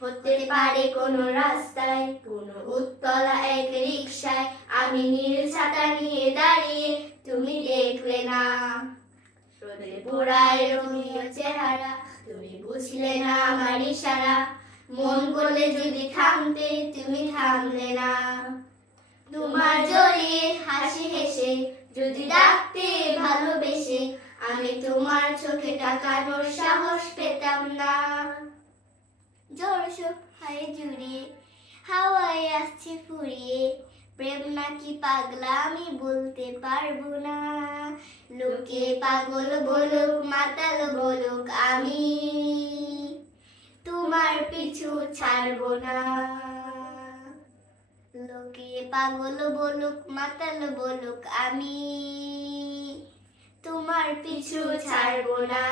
হতে পারে কোনো রাস্তায়, কোনো উত্তলা এক রিকশায়, আমি নীল ছাতা নিয়ে দাঁড়িয়ে, তুমি দেখলে না। রোদে পোড়ায় রঙিন চেহারা, তুমি বুঝলে না আমার ইশারা। মন করলে যদি থামতে, তুমি থামলে না। তোমার জড়িয়ে হাসি হেসে যদি ডাকতে ভালোবেসে, আমি তোমার চোখে তাকানোর সাহস পেতাম না। জোরসোপ হায় জুড়িয়ে হাওয়ায় আসছে ফুরিয়ে, প্রেম নাকি পাগলা আমি বলতে পারবো না। লোকে পাগল বলুক মাতাল বলুক, আমি তোমার পিছু ছাড়বো না। লোকে পাগল বলুক মাতাল বলুক, আমি তোমার পিছু ছাড়বো না।